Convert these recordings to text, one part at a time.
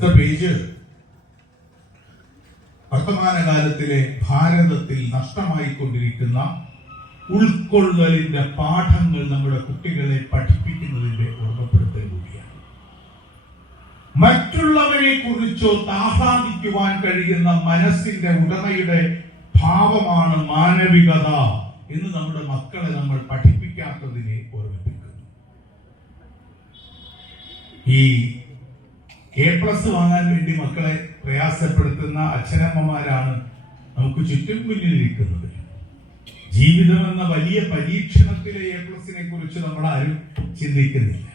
അടുത്ത പേജ്. വർത്തമാനകാലത്തിലെ ഭാരതത്തിൽ നഷ്ടമായിക്കൊണ്ടിരിക്കുന്ന ഉൾക്കൊള്ളലിന്റെ പാഠങ്ങൾ നമ്മുടെ കുട്ടികളെ പഠിപ്പിക്കുന്നതിന്റെ ഓർമ്മപ്പെടുത്തൽ കൂടിയാണ്. മറ്റുള്ളവരെ കുറിച്ചോ ആഹ്ലാദിക്കുവാൻ കഴിയുന്ന മനസ്സിന്റെ ഉടമയുടെ ഭാവമാണ് മാനവികത എന്ന് നമ്മുടെ മക്കളെ നമ്മൾ പഠിപ്പിക്കാത്തതിനെ ഓർമ്മിപ്പിക്കുന്നു. ഈ എ പ്ലസ് വാങ്ങാൻ വേണ്ടി മക്കളെ പ്രയാസപ്പെടുത്തുന്ന അച്ഛനമ്മമാരാണ് നമുക്ക് ചുറ്റും മുന്നിലിരിക്കുന്നത് ജീവിതം എന്ന വലിയ പരീക്ഷണത്തിലെ എ പ്ലസിനെ കുറിച്ച് നമ്മൾ ആരും ചിന്തിക്കുന്നില്ല.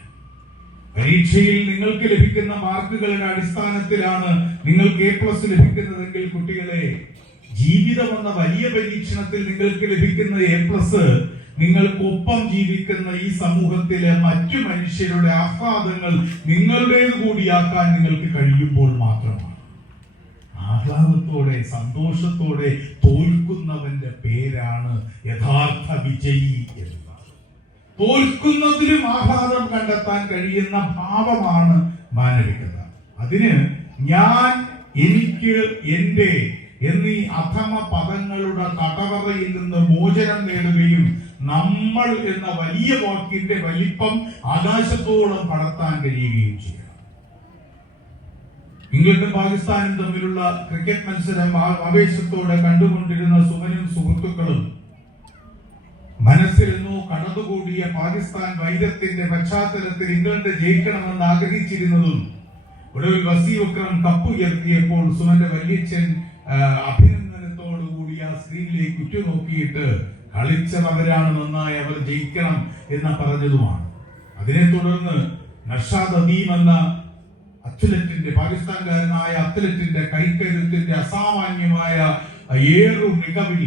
പരീക്ഷയിൽ നിങ്ങൾക്ക് ലഭിക്കുന്ന മാർക്കുകളുടെ അടിസ്ഥാനത്തിലാണ് നിങ്ങൾക്ക് എ പ്ലസ് ലഭിക്കുന്നതെങ്കിൽ കുട്ടികളെ ജീവിതം എന്ന വലിയ പരീക്ഷണത്തിൽ നിങ്ങൾക്ക് ലഭിക്കുന്ന എ പ്ലസ് നിങ്ങൾക്കൊപ്പം ജീവിക്കുന്ന ഈ സമൂഹത്തിലെ മറ്റു മനുഷ്യരുടെ ആഹ്ലാദങ്ങൾ നിങ്ങളുടേത് കൂടിയാക്കാൻ നിങ്ങൾക്ക് കഴിയുമ്പോൾ മാത്രമാണ്. ആഹ്ലാദത്തോടെ സന്തോഷത്തോടെ തോൽക്കുന്നവന്റെ പേരാണ് യഥാർത്ഥ വിജയി എന്ന് തോൽക്കുന്നതിലും ആഹ്ലാദം കണ്ടെത്താൻ കഴിയുന്ന ഭാവമാണ് മാനവികത. അതിന് ഞാൻ എനിക്ക് എന്റെ എന്നീ അധമ പദങ്ങളുടെ തടവറയിൽ നിന്ന് മോചനം നേടുകയും നമ്മൾ എന്ന വലിയ വാക്കിന്റെ വലിപ്പം ആകാശത്തോളം കടത്താൻ കഴിയുകയും ചെയ്യണം. ഇംഗ്ലണ്ടും പാകിസ്ഥാനും തമ്മിലുള്ള ക്രിക്കറ്റ് മത്സരം ആവേശത്തോടെ കണ്ടുകൊണ്ടിരുന്ന സുമനും സുഹൃത്തുക്കളും മനസ്സിലെന്നോ കടന്നുകൂടിയ പാകിസ്ഥാൻ വൈദ്യത്തിന്റെ പശ്ചാത്തലത്തിൽ ഇംഗ്ലണ്ട് ജയിക്കണമെന്ന് ആഗ്രഹിച്ചിരുന്നതും ഒടുവിൽ വസീവക്രം കപ്പ് ഉയർത്തിയപ്പോൾ സുമന്റെ വല്യച്ഛൻ അഭിനന്ദനത്തോടുകൂടി ആ സ്ക്രീനിലേക്ക് ഉറ്റുനോക്കിയിട്ട് കളിച്ചത് അവരാണ് നന്നായി അവർ ജയിക്കണം എന്ന് പറഞ്ഞതുമാണ്. അതിനെ തുടർന്ന് നഷാദ് അദീം എന്ന അത്ലറ്റിന്റെ പാകിസ്ഥാൻകാരനായ അത്ലറ്റിന്റെ കൈക്കരുത്തിന്റെ അസാമാന്യമായ ഏറു മികവിൽ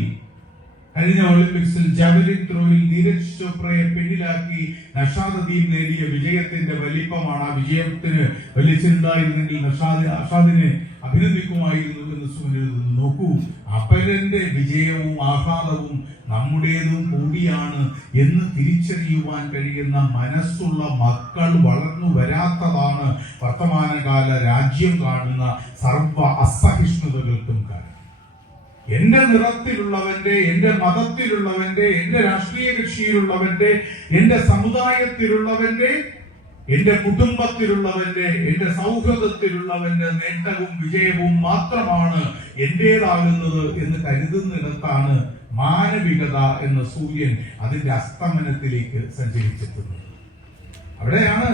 കഴിഞ്ഞ ഒളിമ്പിക്സിൽ ജാവലിൻ ത്രോയിൽ നീരജ് ചോപ്രയെ പിന്നിലാക്കി നഷാദ് അദീം നേടിയ വിജയത്തിന്റെ വലിപ്പമാണ് ആ വിജയത്തിന് വലിച്ചിട്ടുണ്ടായിരുന്നെങ്കിൽ നഷാദ് അഷാദിനെ അഭിനന്ദിക്കുമായിരുന്നു നോക്കൂ. അപരന്റെ വിജയവും ആഹ്ലാദവും നമ്മുടേതും കൂടിയാണ് എന്ന് തിരിച്ചറിയുവാൻ കഴിയുന്ന മനസ്സുള്ള മക്കൾ വളർന്നു വരാത്തതാണ് വർത്തമാനകാല രാജ്യം കാണുന്ന സർവ അസഹിഷ്ണുതകൾക്കും കാരണം. എന്റെ നിറത്തിലുള്ളവന്റെ എന്റെ മതത്തിലുള്ളവന്റെ എന്റെ രാഷ്ട്രീയ കക്ഷിയിലുള്ളവന്റെ എന്റെ സമുദായത്തിലുള്ളവന്റെ എന്റെ കുടുംബത്തിലുള്ളവന്റെ എന്റെ സൗഹൃദത്തിലുള്ളവന്റെ നേട്ടവും വിജയവും മാത്രമാണ് എന്റേതാകുന്നത് എന്ന് കരുതുന്നിടത്താണ് മാനവികത എന്ന സൂര്യൻ അതിന്റെ അസ്തമനത്തിലേക്ക് സഞ്ചരിച്ചെത്തുന്നത് അവിടെയാണ്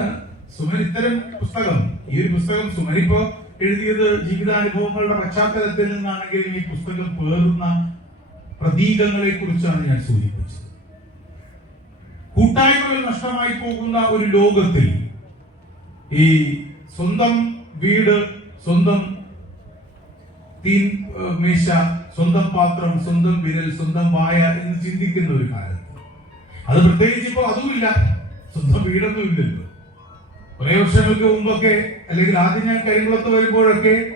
സുമൻ ഇത്തരം പുസ്തകം ഈ ഒരു പുസ്തകം സുമൻ ഇപ്പോ എഴുതിയത് ജീവിതാനുഭവങ്ങളുടെ പശ്ചാത്തലത്തിൽ നിന്നാണെങ്കിലും ഈ പുസ്തകം പേറുന്ന പ്രതീകങ്ങളെ കുറിച്ചാണ് ഞാൻ സൂചിപ്പിച്ചത്. കൂട്ടായ്മകൾ നഷ്ടമായി പോകുന്ന ഒരു ലോകത്തിൽ ഈ സ്വന്തം വീട് സ്വന്തം തീൻ മീശ സ്വന്തം പാത്രം സ്വന്തം വിരൽ സ്വന്തം വായ എന്ന് ചിന്തിക്കുന്ന ഒരു കാലത്ത്. അത് പ്രത്യേകിച്ച് ഇപ്പോൾ അതുമില്ല. സ്വന്തം വീടൊന്നും ഇല്ലല്ലോ. കുറെ വർഷങ്ങൾക്ക് മുമ്പൊക്കെ അല്ലെങ്കിൽ ആദ്യം ഞാൻ കരിങ്കുളത്ത് വരുമ്പോഴൊക്കെ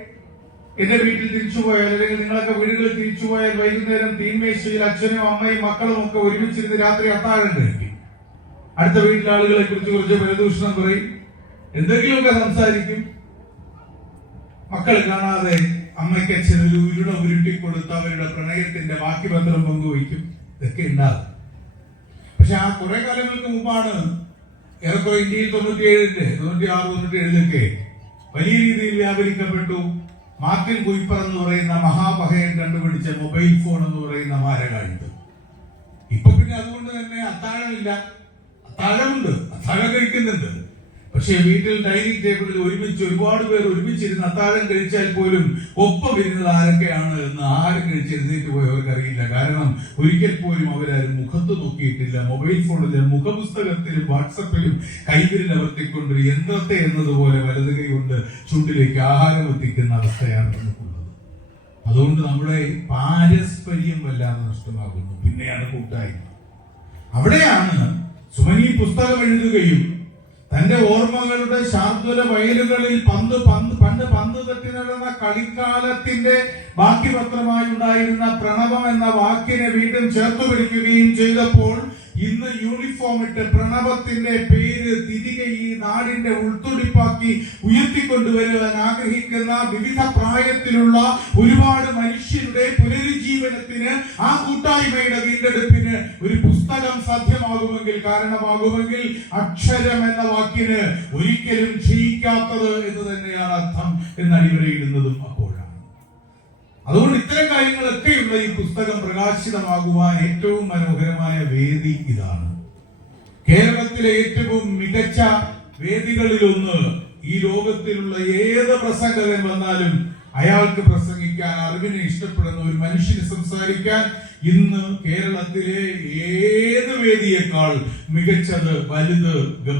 എന്റെ വീട്ടിൽ തിരിച്ചു പോയാൽ അല്ലെങ്കിൽ നിങ്ങളൊക്കെ വീടുകളിൽ തിരിച്ചു പോയാൽ വൈകുന്നേരം തീൻമേശയിൽ അച്ഛനും അമ്മയും മക്കളും ഒക്കെ ഒരുമിച്ചിരുന്ന് രാത്രി അത്താഴം കഴിക്കും. അടുത്ത വീട്ടിലെ ആളുകളെ കുറിച്ച് കുറച്ച് പരദൂഷണം പറയും. എന്തെങ്കിലുമൊക്കെ സംസാരിക്കും. മക്കൾ കാണാതെ അമ്മയ്ക്ക് അച്ഛനൊരു ഉരുള ഉരുട്ടി കൊടുത്ത് അവരുടെ പ്രണയത്തിന്റെ ബാക്കി പങ്കുവയ്ക്കും. ഇതൊക്കെ ഉണ്ടാകും. പക്ഷെ ആ കുറെ കാലങ്ങൾക്ക് മുമ്പാണ് ഏറെക്കുറെ ഇന്ത്യയിൽ തൊണ്ണൂറ്റി ഏഴിന്റെ തൊണ്ണൂറ്റി ആറ് തൊണ്ണൂറ്റി ഏഴിലൊക്കെ വലിയ രീതിയിൽ വ്യാപരിക്കപ്പെട്ടു. മാർട്ടിൻ കുയിപ്പർ എന്ന് പറയുന്ന മഹാപഹയൻ കണ്ടുപിടിച്ച മൊബൈൽ ഫോൺ എന്ന് പറയുന്ന മാരകാണിത് ഇപ്പൊ പിന്നെ അതുകൊണ്ട് തന്നെ അത്താഴമില്ല. അത്താഴമുണ്ട്. അത്താഴം കഴിക്കുന്നുണ്ട്. പക്ഷെ വീട്ടിൽ ഡൈനിങ് ടേബിളിൽ ഒരുമിച്ച് ഒരുപാട് പേർ ഒരുമിച്ചിരുന്ന് അത്താഴം കഴിച്ചാൽ പോലും ഒപ്പം ഇരുന്നത് ആരൊക്കെയാണ് എന്ന് ആരും കഴിച്ചിരുന്നേറ്റ് പോയി പോയവർക്ക് അറിയില്ല. കാരണം ഒരിക്കൽ പോലും അവരാരും മുഖത്ത് നോക്കിയിട്ടില്ല. മൊബൈൽ ഫോണിലും മുഖപുസ്തകത്തിലും വാട്സപ്പിലും കൈവിരൽ അവർത്തിക്കൊണ്ട് യന്ത്രത്തെ എന്നതുപോലെ വലത് കൊണ്ട് ചുണ്ടിലേക്ക് ആഹാരം എത്തിക്കുന്ന അവസ്ഥയാണ് നമുക്കുള്ളത്. അതുകൊണ്ട് നമ്മുടെ പാരസ്പര്യം വല്ലാതെ നഷ്ടമാകുന്നു. പിന്നെയാണ് കൂട്ടായ്മ. അവിടെയാണ് സുമനി പുസ്തകം എഴുതുകയും തന്റെ ഓർമ്മകളുടെ ശാർദുല വയലുകളിൽ പന്ത് പന്ത് പണ്ട് പന്ത് തട്ടി നടന്ന കളിക്കാലത്തിന്റെ ബാക്കി പത്രമായി ഉണ്ടായിരുന്ന പ്രണവം എന്ന വാക്കിനെ വീണ്ടും ചേർത്ത് പിടിക്കുകയും ചെയ്തപ്പോൾ ഇന്ന് യൂണിഫോം ഇട്ട് പ്രണവത്തിന്റെ പേര് തിരികെ ഈ നാടിന്റെ ഉൾത്തുടിപ്പാക്കി ഉയർത്തിക്കൊണ്ടുവരുവാൻ ആഗ്രഹിക്കുന്ന വിവിധ പ്രായത്തിലുള്ള ഒരുപാട് മനുഷ്യരുടെ പുനരുജ്ജീവനത്തിന് ആ കൂട്ടായ്മയുടെ വീണ്ടെടുപ്പിന് ഒരു പുസ്തകം സാധ്യമാകുമെങ്കിൽ കാരണമാകുമെങ്കിൽ അക്ഷരം എന്ന വാക്കിന് ഒരിക്കലും ക്ഷയിക്കാത്തത് എന്ന് തന്നെയാണ് അർത്ഥം എന്ന് അടിവരയിടുന്നതും അതുകൊണ്ട് ഇത്തരം കാര്യങ്ങളൊക്കെയുള്ള ഈ പുസ്തകം പ്രകാശിതമാകുവാൻ ഏറ്റവും മനോഹരമായ വേദി ഇതാണ്. കേരളത്തിലെ ഏറ്റവും മികച്ച വേദികളിലൊന്ന് ഈ ലോകത്തിലുള്ള ഏത് പ്രസംഗകൻ വന്നാലും അയാൾക്ക് പ്രസംഗിക്കാൻ അറിവിനെ ഇഷ്ടപ്പെടുന്ന ഒരു മനുഷ്യന് സംസാരിക്കാൻ ഇന്ന് കേരളത്തിലെ ഏത് വേദിയേക്കാൾ മികച്ചത് വലുത്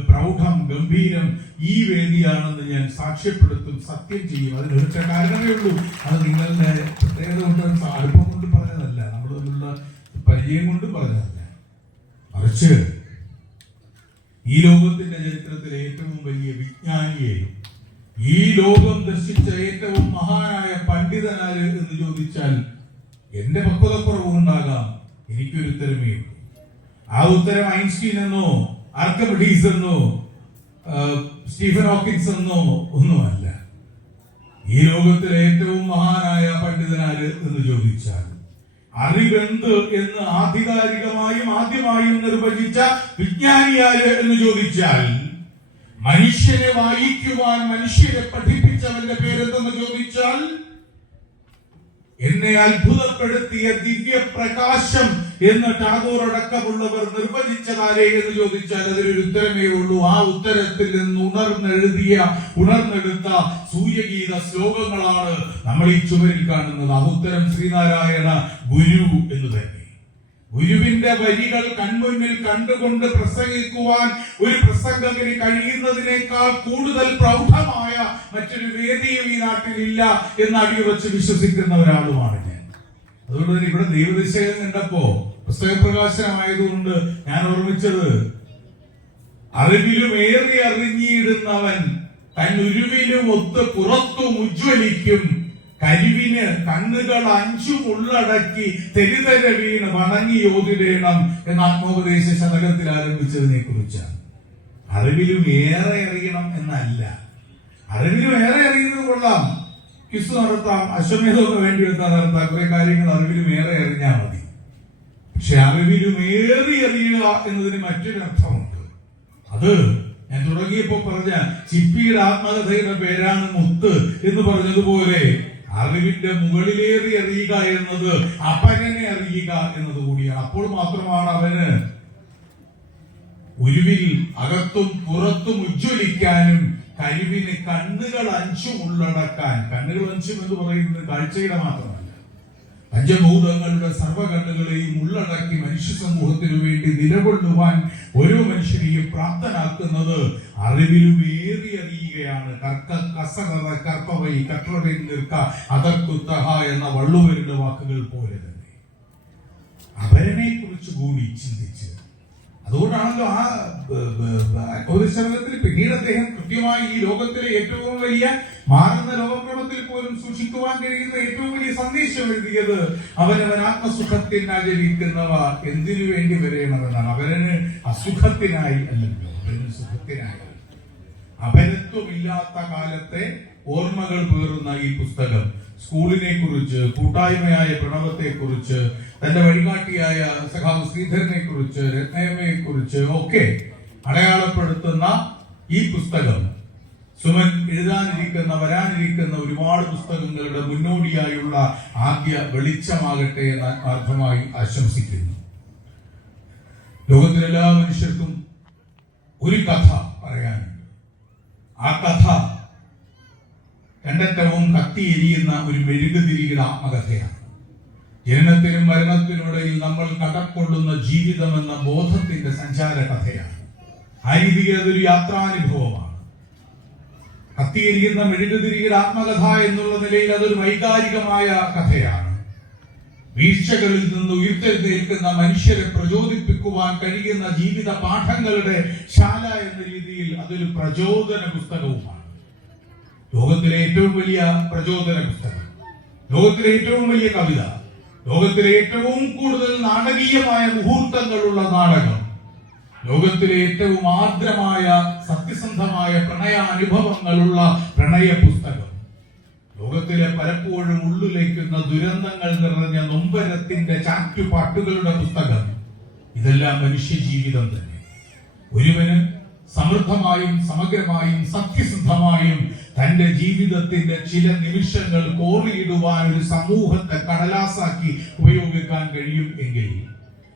പ്രൗഢം ഗംഭീരം ഈ വേദിയാണെന്ന് ഞാൻ സാക്ഷ്യപ്പെടുത്തും സത്യം ചെയ്യും. അതിന് ഒരു കാരണമേ ഉള്ളൂ. അത് നിങ്ങളുടെ പ്രത്യേകത കൊണ്ട് അടുപ്പം കൊണ്ട് പറഞ്ഞതല്ല. നമ്മൾ തമ്മിലുള്ള പരിചയം കൊണ്ട് പറഞ്ഞതല്ല. മറിച്ച് ഈ ലോകത്തിന്റെ ചരിത്രത്തിലെ ഏറ്റവും വലിയ വിജ്ഞാനിയെ ഈ ലോകം ദർശിച്ച ഏറ്റവും മഹാനായ പണ്ഡിതനാര് എന്ന് ചോദിച്ചാൽ എന്റെ പക്വതക്കുറവുണ്ടാകാം എനിക്കൊരു ഉത്തരമേ ഉള്ളൂ. ആ ഉത്തരം ഐൻസ്റ്റീൻ എന്നോ ആർക്കമിഡീസ് എന്നോ സ്റ്റീഫൻ ഹോക്കിൻസ് എന്നോ ഒന്നുമല്ല. ഈ ലോകത്തിലെ ഏറ്റവും മഹാനായ പണ്ഡിതനാര് എന്ന് ചോദിച്ചാൽ അറിവെന്ത് എന്ന് ആധികാരികമായും ആദ്യമായും നിർവചിച്ച വിജ്ഞാനിയാര് എന്ന് ചോദിച്ചാൽ മനുഷ്യനെ വായിക്കുവാൻ മനുഷ്യരെ പഠിപ്പിച്ചവന്റെ പേരെന്തെന്ന് ചോദിച്ചാൽ എന്നെ അത്ഭുതപ്പെടുത്തിയ ദിവ്യ പ്രകാശം എന്ന് ടാഗോർ അടക്കമുള്ളവർ നിർവചിച്ചതാരെ എന്ന് ചോദിച്ചാൽ അതിനൊരു ഉത്തരമേ ഉള്ളൂ. ആ ഉത്തരത്തിൽ നിന്ന് ഉണർന്നെഴുതിയ ഉണർന്നെടുത്ത സൂര്യഗീത ശ്ലോകങ്ങളാണ് നമ്മൾ ഈ ചുവരിൽ കാണുന്നത്. ആ ഉത്തരം ശ്രീനാരായണ ഗുരു എന്ന് തന്നെ. ഗുരുവിന്റെ വരികൾ കൺമുന്നിൽ കണ്ടുകൊണ്ട് പ്രസംഗിക്കുവാൻ ഒരു പ്രസംഗകന് കഴിയുന്നതിനേക്കാൾ കൂടുതൽ പ്രൗഢമായ മറ്റൊരു വേദിയും ഈ നാട്ടിൽ ഇല്ല എന്ന് അടിയുറച്ച് വിശ്വസിക്കുന്ന ഒരാളുമാണ് ഞാൻ. അതുകൊണ്ട് തന്നെ ഇവിടെ ദൈവനിശ്ചയം കണ്ടപ്പോ പുസ്തക പ്രകാശനമായതുകൊണ്ട് ഞാൻ ഓർമ്മിച്ചത് അറിവിലും ഏറി അറിഞ്ഞിടുന്നവൻ തന്നുരുവിലും ഒത്ത് പുറത്തും ഉജ്ജ്വലിക്കും കരിവിന് കണ്ണുകൾ അഞ്ചും ഉള്ളടക്കി തെരുതര വീണ് വണങ്ങി യോതിടേണം എന്ന ആത്മോപദേശ ശതകത്തിൽ ആരംഭിച്ചതിനെ കുറിച്ചാണ് അറിവിലും ഏറെ അറിയണം എന്നല്ല. അറിവിലും ഏറെ അറിയുന്നത് കൊള്ളാം. ക്വിസ് നടത്താം അശ്വമേധമൊക്കെ വേണ്ടി എടുത്താൽ നടത്താം. കുറെ കാര്യങ്ങൾ അറിവിലും ഏറെ അറിഞ്ഞാൽ മതി. പക്ഷെ അറിവിലും ഏറി അറിയുക എന്നതിന് മറ്റൊരു അർത്ഥമുണ്ട്. അത് ഞാൻ തുടങ്ങിയപ്പോ പറഞ്ഞ ചിപ്പിയുടെ ആത്മകഥയുടെ പേരാണ് മുത്ത് എന്ന് പറഞ്ഞതുപോലെ അറിവിന്റെ മുകളിലേറി അറിയുക എന്നത് അപരനെ അറിയുക എന്നത് കൂടിയാണ്. അപ്പോൾ മാത്രമാണ് അവന് ഉരുവിൽ അകത്തും പുറത്തും ഉജ്ജ്വലിക്കാനും കഴിവിന് കണ്ണുകൾ അഞ്ചും ഉള്ളടക്കാൻ. കണ്ണുകൾ അഞ്ചും എന്ന് പറയുന്നത് കാഴ്ചയുടെ മാത്രമല്ല. പഞ്ചഭൂതങ്ങളുടെ സർവകണ്ണുകളെയും ഉള്ളടക്കി മനുഷ്യ സമൂഹത്തിനു വേണ്ടി നിലകൊള്ളുവാൻ മനുഷ്യനെയും പ്രാപ്തനാക്കുന്നത് അറിവിലും ഏറി അറിയുകയാണ് കർക്ക കസകത കർപ്പവൈ കട്ടറവൈ നിൽക്ക അതർക്കുത്തഹ എന്ന വള്ളുവരുടെ വാക്കുകൾ പോലെ തന്നെ. അവരനെ കുറിച്ച് കൂടി ചിന്തിച്ച്. അതുകൊണ്ടാണല്ലോ ആ പൊതുശകലത്തിൽ പിന്നീട് അദ്ദേഹം കൃത്യമായി ഈ ലോകത്തിലെ ഏറ്റവും വലിയ മാറുന്ന ലോകക്രമത്തിൽ പോലും സൂക്ഷിക്കുവാൻ കഴിയുന്ന ഏറ്റവും വലിയ സന്ദേശം എഴുതിയത് അവനവൻ ആത്മസുഖത്തിന് ആചരിക്കുന്നവ എന്തിനു വേണ്ടി വരേണമെന്നാണ് അവരന് അസുഖത്തിനായി അല്ലല്ലോ അവരന് സുഖത്തിനായി. അപരത്വമില്ലാത്ത കാലത്തെ ഓർമ്മകൾ പേറുന്ന ഈ പുസ്തകം സ്കൂളിനെ കുറിച്ച് കൂട്ടായ്മയായ പ്രണവത്തെ കുറിച്ച് തന്റെ വഴികാട്ടിയായ സഖാവ് ശ്രീധരനെ കുറിച്ച് രത്നയമ്മയെ കുറിച്ച് ഒക്കെ അടയാളപ്പെടുത്തുന്ന ഈ പുസ്തകം സുമൻ എഴുതാനിരിക്കുന്ന വരാനിരിക്കുന്ന ഒരുപാട് പുസ്തകങ്ങളുടെ മുന്നോടിയായുള്ള ആദ്യ വെളിച്ചമാകട്ടെ എന്ന് ആത്മാർത്ഥമായി ആശംസിക്കുന്നു. ലോകത്തിലെ എല്ലാ മനുഷ്യർക്കും ഒരു കഥ പറയാനുണ്ട്. ആ കഥ രണ്ടറ്റവും കത്തിയെരിയുന്ന ഒരു മെഴുകുതിരിയുടെ ആത്മകഥയാണ് ജനനത്തിനും മരണത്തിനുമിടയിൽ നമ്മൾ കടക്കൊള്ളുന്ന ജീവിതം എന്ന ബോധത്തിന്റെ സഞ്ചാര കഥയാണ് ആ യാത്രാനുഭവമാണ്. കത്തിയെരിയുന്ന മെഴുകുതിരിയുടെ ആത്മകഥ എന്നുള്ള നിലയിൽ അതൊരു വൈകാരികമായ കഥയാണ്. വീഴ്ചകളിൽ നിന്ന് ഉയർത്തെഴുന്നേൽക്കുന്ന മനുഷ്യരെ പ്രചോദിപ്പിക്കുവാൻ കഴിയുന്ന ജീവിത പാഠങ്ങളുടെ ശാല എന്ന രീതിയിൽ അതൊരു പ്രചോദന പുസ്തകവുമാണ്. ലോകത്തിലെ ഏറ്റവും വലിയ പ്രചോദന പുസ്തകം. ലോകത്തിലെ ഏറ്റവും വലിയ കവിത. ലോകത്തിലെ ഏറ്റവും കൂടുതൽ നാടകീയമായ മുഹൂർത്തങ്ങളുള്ള നാടകം. ലോകത്തിലെ ഏറ്റവും ആർദ്രമായ സത്യസന്ധമായ പ്രണയാനുഭവങ്ങളുള്ള പ്രണയ പുസ്തകം ലോകത്തിലെ പലപ്പോഴും ഉള്ളിലേക്കുന്ന ദുരന്തങ്ങൾ നിറഞ്ഞ നൊമ്പരത്തിന്റെ ചാറ്റുപാട്ടുകളുടെ പുസ്തകം. ഇതെല്ലാം മനുഷ്യ ജീവിതം തന്നെ. ഒരുവന് സമൃദ്ധമായും സമഗ്രമായും സത്യസന്ധമായും തന്റെ ജീവിതത്തിന്റെ ചില നിമിഷങ്ങൾ കോറിയിടുവാൻ ഒരു സമൂഹത്തെ കടലാസാക്കി ഉപയോഗിക്കാൻ കഴിയും എങ്കിൽ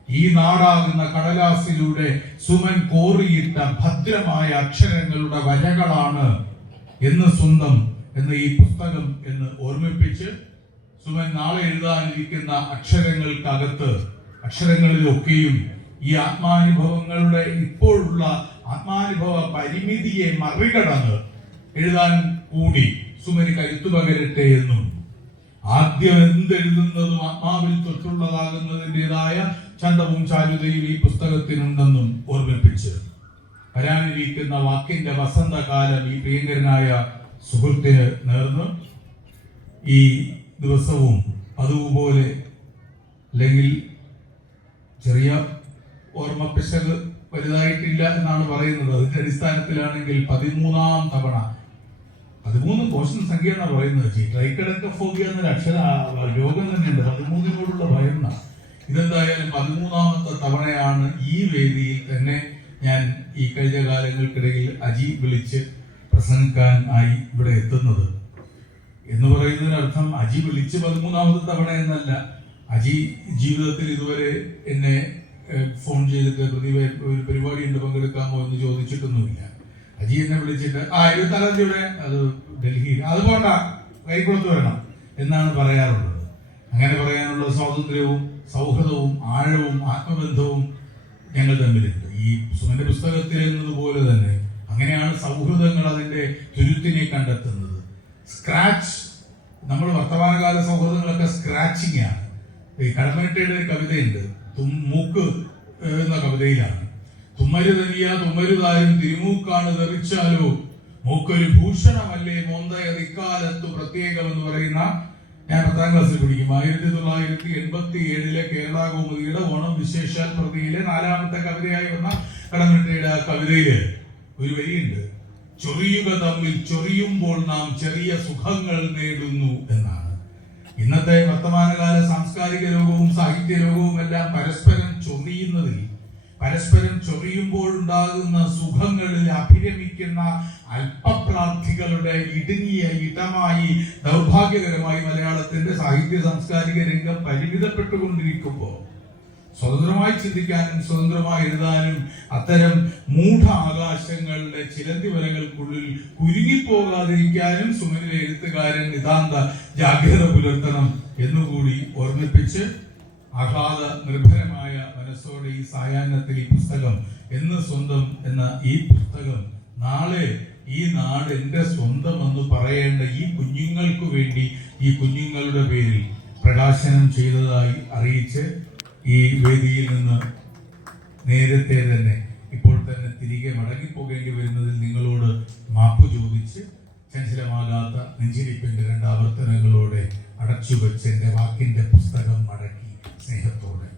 ഈ നാടാകുന്ന കടലാസിലൂടെ സുമൻ കോറിയിട്ട ഭദ്രമായ അക്ഷരങ്ങളുടെ വരകളാണ് എന്ന് സ്വന്തം എന്ന ഈ പുസ്തകം എന്ന് ഓർമ്മിപ്പിച്ച് സുമൻ നാളെ എഴുതാനിരിക്കുന്ന അക്ഷരങ്ങൾക്കകത്ത് അക്ഷരങ്ങളിലൊക്കെയും ഈ ആത്മാനുഭവങ്ങളുടെ ഇപ്പോഴുള്ള ആത്മാനുഭവ പരിമിതിയെ മറികടന്ന് എഴുതാൻ കൂടി സുമന് കരുത്തു പകരട്ടെ എന്നും. ആദ്യം എന്തെഴുതുന്നതും ആത്മാവിൽ തൊട്ടുള്ളതാകുന്നതിന്റെതായ ചന്തവും ചാരുതയും ഈ പുസ്തകത്തിനുണ്ടെന്നും ഓർമ്മിപ്പിച്ച്. വരാനിരിക്കുന്ന വാക്കിന്റെ വസന്തകാലം ഈ പ്രിയങ്കരനായ സുഹൃത്തിന് നേർന്ന് ഈ ദിവസവും അതുപോലെ അല്ലെങ്കിൽ ചെറിയ ഓർമ്മപ്പിശക് വലുതായിട്ടില്ല എന്നാണ് പറയുന്നത്. അതിന്റെ അടിസ്ഥാനത്തിലാണെങ്കിൽ പതിമൂന്നാം തവണ പതിമൂന്ന് കോശൻ സംഖ്യ എന്നാണ് പറയുന്നത്. ട്രൈക്കഡക്കഫോബിയ എന്നൊരു അക്ഷര രോഗം തന്നെയുണ്ട്. പതിമൂന്നിനോടുള്ള ഭയം എന്നാ. ഇതെന്തായാലും പതിമൂന്നാമത്തെ തവണയാണ് ഈ വേദിയിൽ തന്നെ ഞാൻ ഈ കഴിഞ്ഞ കാലങ്ങൾക്കിടയിൽ അജി വിളിച്ച് പ്രസംഗിക്കാൻ ആയി ഇവിടെ എത്തുന്നത്. എന്ന് പറയുന്നതിനർത്ഥം അജി വിളിച്ച് പതിമൂന്നാമത്തെ തവണ എന്നല്ല. അജി ജീവിതത്തിൽ ഇതുവരെ എന്നെ ഫോൺ ചെയ്തിട്ട് പ്രതിഭ ഒരു പരിപാടി ഉണ്ട് പങ്കെടുക്കാമോ എന്ന് ചോദിച്ചിട്ടൊന്നുമില്ല. അജി എന്നെ വിളിച്ചിട്ട് ആ ഇരുപത്താറാം തീയതിയുടെ അത് ഡൽഹി അത് പോണ്ട കൈക്കുളത്ത് വരണം എന്നാണ് പറയാറുള്ളത്. അങ്ങനെ പറയാനുള്ള സ്വാതന്ത്ര്യവും സൗഹൃദവും ആഴവും ആത്മബന്ധവും ഞങ്ങൾ തമ്മിലുണ്ട്. ഈ സുമന്റെ പുസ്തകത്തിൽ എന്നതുപോലെ തന്നെ അങ്ങനെയാണ് സൗഹൃദങ്ങൾ അതിന്റെ തുരുത്തിനെ കണ്ടെത്തുന്നത്. സ്ക്രാച്ച് നമ്മൾ വർത്തമാനകാല സൗഹൃദങ്ങളൊക്കെ സ്ക്രാച്ചിങ് ആണ്. ഈ കടമനിട്ടയുടെ ഒരു കവിതയുണ്ട്. മൂക്ക് എന്ന കവിതയിലാണ്. തുമ്മരുതനിയ തുമ്മരുതാരും തിരുമൂക്കാണ് തെറിച്ചാലോ മൂക്കൊരു ഭൂഷണമല്ലേ മോന്തയത് ഇക്കാലത്ത് പ്രത്യേകം എന്ന് പറയുന്ന ഞാൻ പത്താം ക്ലാസ്സിൽ പഠിക്കും. ആയിരത്തി തൊള്ളായിരത്തി എൺപത്തി ഏഴിലെ കേരള കോമതിയുടെ ഓണം വിശേഷാൽ പ്രതിയിലെ നാലാമത്തെ കവിതയായി വന്ന കടമനിട്ടയുടെ ആ കവിതയിൽ ഒരു വരിയുണ്ട്. ചൊറിയുക തമ്മിൽ ചൊറിയുമ്പോൾ നാം ചെറിയ സുഖങ്ങൾ നേടുന്നു എന്നാണ്. ഇന്നത്തെ വർത്തമാനകാല സാംസ്കാരിക ലോകവും സാഹിത്യ ലോകവും എല്ലാം പരസ്പരം ചൊറിയുന്നതിൽ പരസ്പരം ചൊറിയുമ്പോഴുണ്ടാകുന്ന സുഖങ്ങളിൽ അഭിരമിക്കുന്ന അല്പപ്രാർത്ഥികളുടെ ഇടുങ്ങിയ ഇടമായി ദൗർഭാഗ്യകരമായി മലയാളത്തിന്റെ സാഹിത്യ സാംസ്കാരിക രംഗം പരിമിതപ്പെട്ടുകൊണ്ടിരിക്കുമ്പോൾ സ്വതന്ത്രമായി ചിന്തിക്കാനും സ്വതന്ത്രമായി എഴുതാനും അത്തരം മൂഢ ആകാശങ്ങളുടെ ചിലന്തി വരകൾക്കുള്ളിൽ കുരുങ്ങിപ്പോകാതിരിക്കാനും സുമനിലെ എഴുത്തുകാരൻ നിതാന്ത ജാഗ്രത പുലർത്തണം എന്നുകൂടി ഓർമ്മിപ്പിച്ച് ആഹ്ലാദ നിർഭരമായ മനസ്സോടെ ഈ സായാഹ്നത്തിൽ ഈ പുസ്തകം എന്ന് സ്വന്തം എന്ന ഈ പുസ്തകം നാളെ ഈ നാട് എന്റെ സ്വന്തം എന്ന് പറയേണ്ട ഈ കുഞ്ഞുങ്ങൾക്ക് വേണ്ടി ഈ കുഞ്ഞുങ്ങളുടെ പേരിൽ പ്രകാശനം ചെയ്തതായി അറിയിച്ച് ഈ വേദിയിൽ നിന്ന് നേരത്തെ തന്നെ ഇപ്പോൾ തന്നെ തിരികെ മടങ്ങിപ്പോകേണ്ടി വരുന്നതിൽ നിങ്ങളോട് മാപ്പ് ചോദിച്ച് ചഞ്ചലമാകാത്ത നെഞ്ചിരിപ്പിന്റെ രണ്ടാവർത്തനങ്ങളോടെ അടച്ചുവെച്ച് എന്റെ വാക്കിന്റെ പുസ്തകം മടക്കി. 这也多了